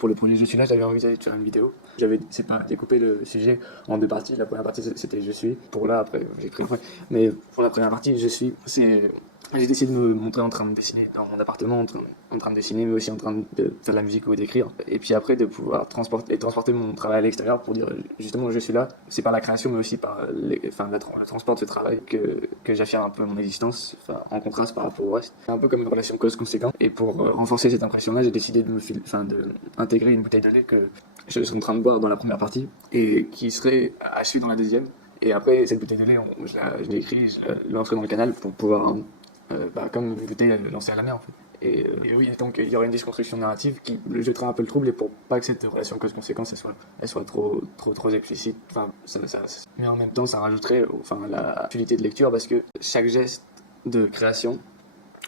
pour le projet Je suis là, j'avais envisagé de faire une vidéo. J'avais découpé le sujet en deux parties. La première partie c'était Je suis. Pour là, après, j'ai pris le point. Mais pour la première partie, Je suis, j'ai décidé de me montrer en train de dessiner dans mon appartement, en train de dessiner, mais aussi en train de faire de la musique ou d'écrire. Et puis après, de pouvoir transporter mon travail à l'extérieur pour dire justement je suis là. C'est par la création, mais aussi par le transport de ce travail que j'affirme un peu mon existence, en contraste par rapport au reste. C'est un peu comme une relation cause-conséquence. Et pour renforcer cette impression-là, j'ai décidé de intégrer une bouteille de lait que je suis en train de boire dans la première partie et qui serait hachée dans la deuxième. Et après, cette bouteille de lait, je l'ai écrit, je l'ai lancée dans le canal pour pouvoir comme une bouteille lancée à la mer en fait. Et oui, donc il y aura une déconstruction narrative qui jettera un peu le trouble et pour pas que cette relation cause-conséquence elle soit trop explicite. Mais en même temps, ça rajouterait la utilité de lecture parce que chaque geste de création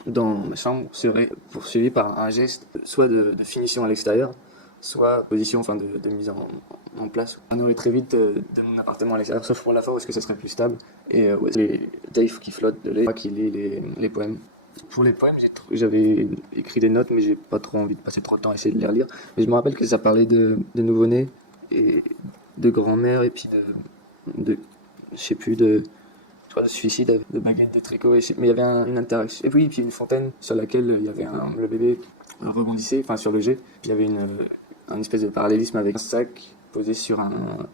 dans ma chambre serait poursuivi par un geste soit de finition à l'extérieur, soit position de mise en place. On aurait très vite de mon appartement à l'extérieur, sauf pour la fois où est-ce que ça serait plus stable. Et les Dave qui flottent de lait, qui lit les poèmes. Pour les poèmes, j'avais écrit des notes, mais j'ai pas trop envie de passer trop de temps à essayer de les relire. Mais je me rappelle que ça parlait de nouveau-nés et de grand-mère et puis de je sais plus, de suicide, de baguettes de tricot. Mais il y avait une interaction. Et oui, puis une fontaine sur laquelle il y avait le bébé rebondissait, sur le jet. Puis il y avait un espèce de parallélisme avec un sac posé sur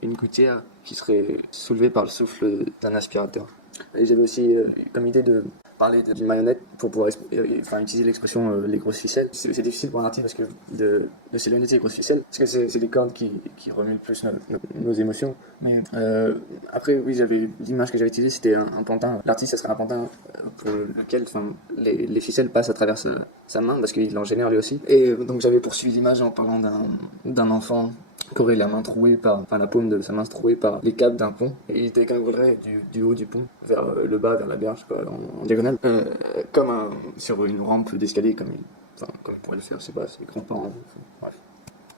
une gouttière qui serait soulevée par le souffle d'un aspirateur. Et j'avais aussi comme idée de parler d'une marionnette pour pouvoir utiliser l'expression les grosses ficelles. C'est difficile pour un artiste parce que de s'éloigner de ces grosses ficelles, parce que c'est des cordes qui remuent le plus nos émotions. Mais après, oui, l'image que j'avais utilisée, c'était un pantin. L'artiste, ça serait un pantin pour lequel les ficelles passent à travers sa main parce qu'il en génère lui aussi. Et donc j'avais poursuivi l'image en parlant d'un enfant qui aurait la main trouée la paume de sa main trouée par les câbles d'un pont. Et il dégringolerait du haut du pont vers le bas, vers la berge, en diagonale, sur une rampe d'escalier comme il pourrait le faire, je sais pas, ses grands-parents. Bref.